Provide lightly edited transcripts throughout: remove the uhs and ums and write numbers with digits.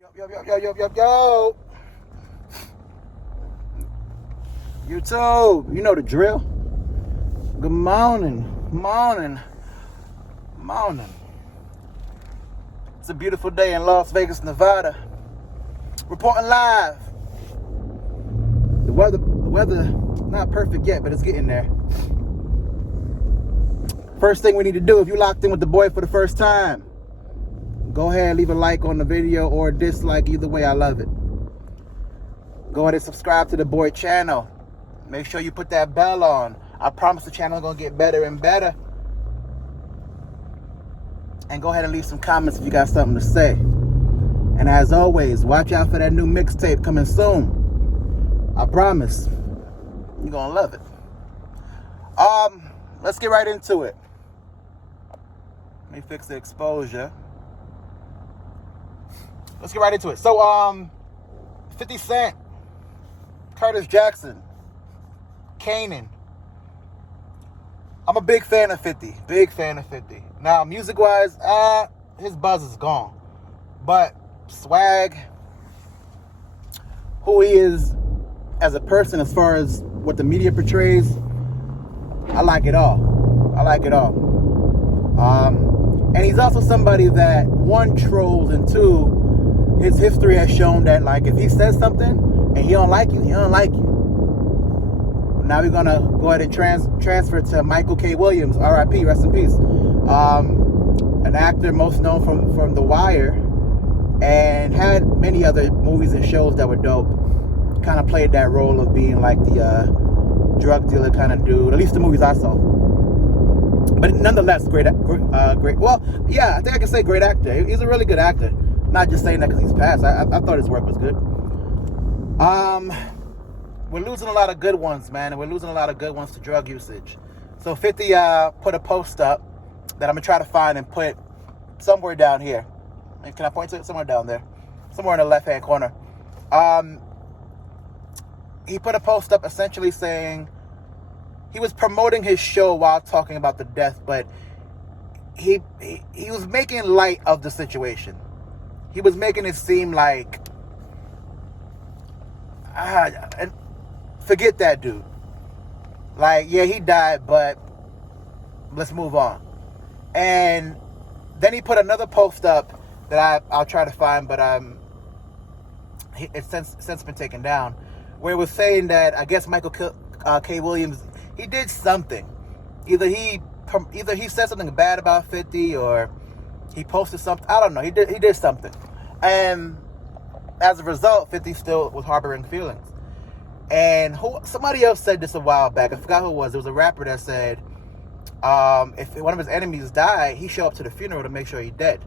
Yo. YouTube, you know the drill. Good morning. It's a beautiful day in Las Vegas, Nevada. Reporting live. The weather not perfect yet, but it's getting there. First thing we need to do, if you locked in with the boy for the first time, go ahead and leave a like on the video or a dislike. Either way, I love it. Go ahead and subscribe to the boy channel. Make sure you put that bell on. I promise the channel is going to get better and better. And go ahead and leave some comments if you got something to say. And as always, watch out for that new mixtape coming soon. I promise. You're going to love it. Let's get right into it. Let me fix the exposure. Let's get right into it. So, 50 Cent, Curtis Jackson, Kanan. I'm a big fan of 50. Now, music-wise, his buzz is gone. But swag, who he is as a person, as far as what the media portrays, I like it all. And he's also somebody that, one, trolls, and two, his history has shown that, like, if he says something and he don't like you, he don't like you. Now we're gonna go ahead and transfer to Michael K. Williams, R.I.P., rest in peace. An actor most known from The Wire, and had many other movies and shows that were dope. Kind of played that role of being like the drug dealer kind of dude, at least the movies I saw. But nonetheless, great. Well, yeah, I think I can say great actor. He's a really good actor. Not just saying that because he's passed. I thought his work was good. We're losing a lot of good ones, man, and we're losing a lot of good ones to drug usage. So 50 put a post up that I'm gonna try to find and put somewhere down here. Can I point to it? Somewhere down there, somewhere in the left-hand corner. He put a post up essentially saying he was promoting his show while talking about the death, but he was making light of the situation. He was making it seem like, forget that dude. Like, yeah, he died, but let's move on. And then he put another post up that I'll try to find, but it's since been taken down, where it was saying that, I guess, Michael K. Williams, he did something. Either he said something bad about 50, or he posted something. I don't know. He did something. And as a result, 50 still was harboring feelings. And somebody else said this a while back. I forgot who it was. There was a rapper that said, if one of his enemies died, he show up to the funeral to make sure he's dead.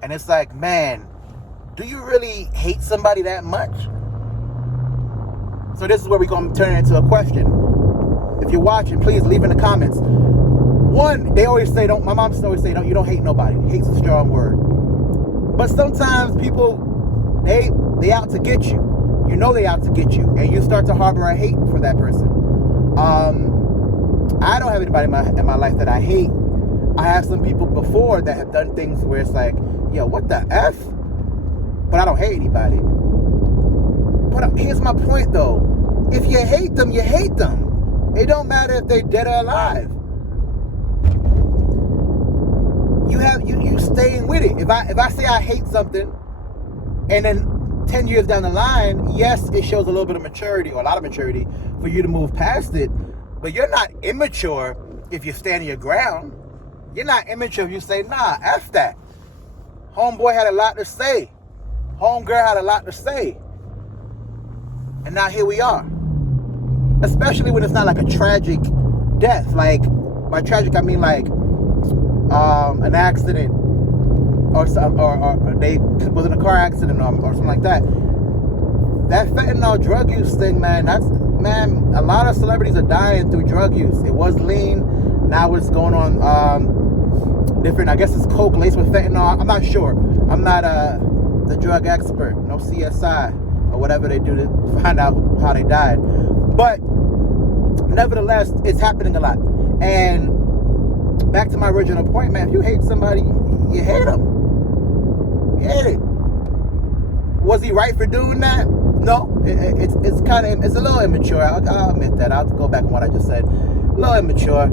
And it's like, man, do you really hate somebody that much? So this is where we're going to turn it into a question. If you're watching, please leave in the comments. One, they always say, my mom used to always say, you don't hate nobody. Hate's a strong word. But sometimes people, they out to get you. You know they out to get you. And you start to harbor a hate for that person. I don't have anybody in my life that I hate. I have some people before that have done things where it's like, yo, what the F? But I don't hate anybody. But here's my point, though. If you hate them, you hate them. It don't matter if they're dead or alive. You staying with it. If I say I hate something, and then 10 years down the line, yes, it shows a little bit of maturity, or a lot of maturity, for you to move past it. But you're not immature if you stand your ground. You're not immature if you say, nah, F that. Homeboy had a lot to say. Homegirl had a lot to say. And now here we are. Especially when it's not like a tragic death. Like, by tragic, I mean like an accident, or they was in a car accident, or something like that. That fentanyl drug use thing, man, a lot of celebrities are dying through drug use. It was lean, now it's going on different, I guess it's coke laced with fentanyl. I'm not sure. I'm not the drug expert, no CSI or whatever they do to find out how they died. But nevertheless, it's happening a lot. And back to my original point, man, if you hate somebody, you hate them. You hate it. Was he right for doing that? No, it's a little immature. I'll admit that. I'll go back on what I just said. A little immature.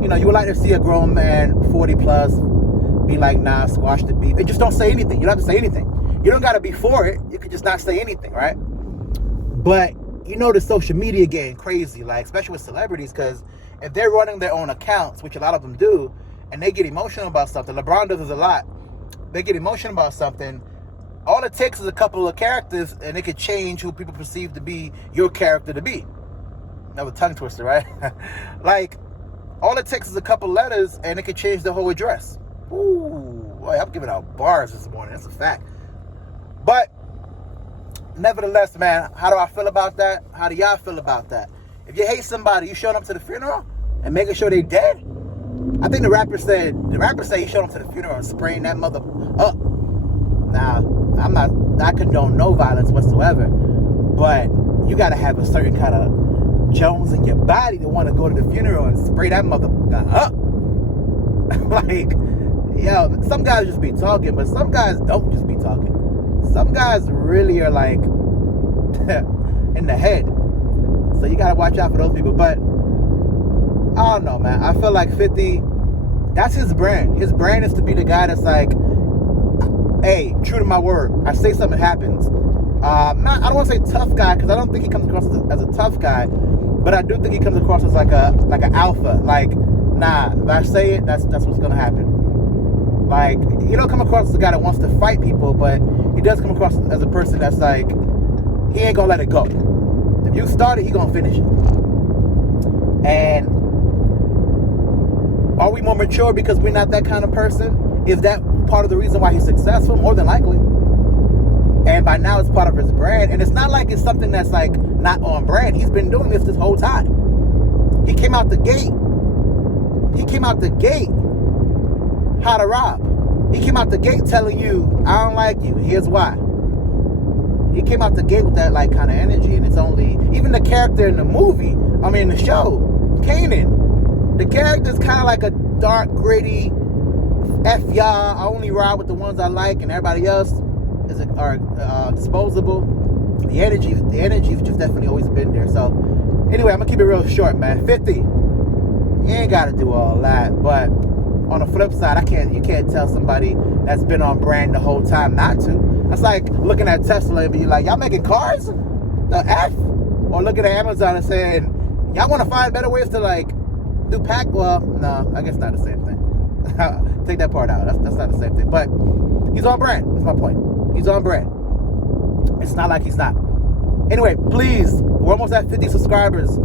You know, you would like to see a grown man, 40 plus, be like, nah, squash the beef. And just don't say anything. You don't have to say anything. You don't got to be for it. You could just not say anything, right? But, you know, the social media getting crazy, like, especially with celebrities, because if they're running their own accounts, which a lot of them do, and they get emotional about something, LeBron does this a lot, they get emotional about something, all it takes is a couple of characters, and it could change who people perceive to be your character to be. That was a tongue twister, right? Like, all it takes is a couple letters, and it could change the whole address. Ooh, boy, I'm giving out bars this morning. That's a fact. But, nevertheless, man, how do I feel about that? How do y'all feel about that? If you hate somebody, you showing up to the funeral and making sure they dead? I think the rapper said he showed up to the funeral and spraying that mother up. Now, I condone no violence whatsoever, but you got to have a certain kind of Jones in your body to want to go to the funeral and spray that mother up. Like, yo, some guys just be talking, but some guys don't just be talking. Some guys really are like in the head. So you got to watch out for those people. But I don't know, man. I feel like 50, that's his brand. His brand is to be the guy that's like, hey, true to my word. I say something happens. I don't want to say tough guy, because I don't think he comes across as a tough guy. But I do think he comes across as like an alpha. Like, nah, if I say it, that's what's going to happen. Like, he don't come across as a guy that wants to fight people, but he does come across as a person that's like, he ain't going to let it go. If you start it, he going to finish it. And are we more mature because we're not that kind of person? Is that part of the reason why he's successful? More than likely. And by now it's part of his brand. And it's not like it's something that's like not on brand. He's been doing this whole time. He came out the gate. How to rob. He came out the gate telling you, I don't like you. Here's why. He came out the gate with that like kind of energy. And it's only, even the character in the movie, in the show, Kanan, the character's kind of like a dark, gritty, F y'all, I only ride with the ones I like, and everybody else are disposable. The energy's just definitely always been there. So anyway, I'm gonna keep it real short, man. 50, you ain't gotta do all that. But on the flip side, you can't tell somebody that's been on brand the whole time not to. That's like looking at Tesla and be like, y'all making cars? The F? Or looking at Amazon and saying, y'all want to find better ways to like do pack? Well, no, I guess not the same thing. Take that part out. That's not the same thing. But he's on brand. That's my point. He's on brand. It's not like he's not. Anyway, please, we're almost at 50 subscribers.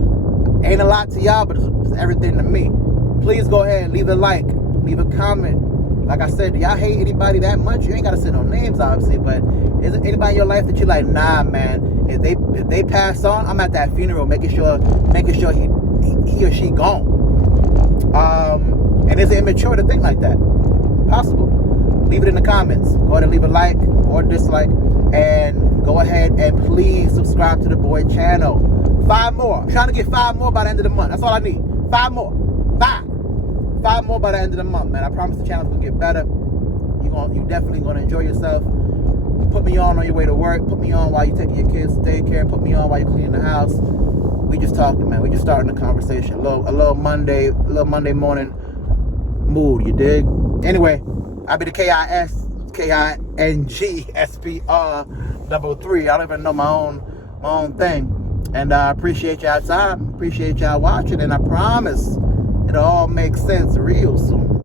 Ain't a lot to y'all, but it's everything to me. Please go ahead, leave a like, leave a comment. Like I said, do y'all hate anybody that much? You ain't gotta say no names, obviously, but is there anybody in your life that you're like, nah, man, if they pass on, I'm at that funeral making sure he or she gone. And is it immature to think like that? Possible. Leave it in the comments. Go ahead and leave a like or dislike, and go ahead and please subscribe to the boy channel. 5 more. I'm trying to get 5 more by the end of the month. That's all I need. 5 more. 5 more by the end of the month, man. I promise the channel's gonna get better. You definitely gonna enjoy yourself. Put me on your way to work. Put me on while you're taking your kids to daycare. Put me on while you're cleaning the house. We just talking, man. We just starting the conversation. A little Monday morning mood. You dig? Anyway, I'll be the KINGSPR33. I don't even know my own thing. And I appreciate y'all time. Appreciate y'all watching. And I promise it'll all make sense real soon.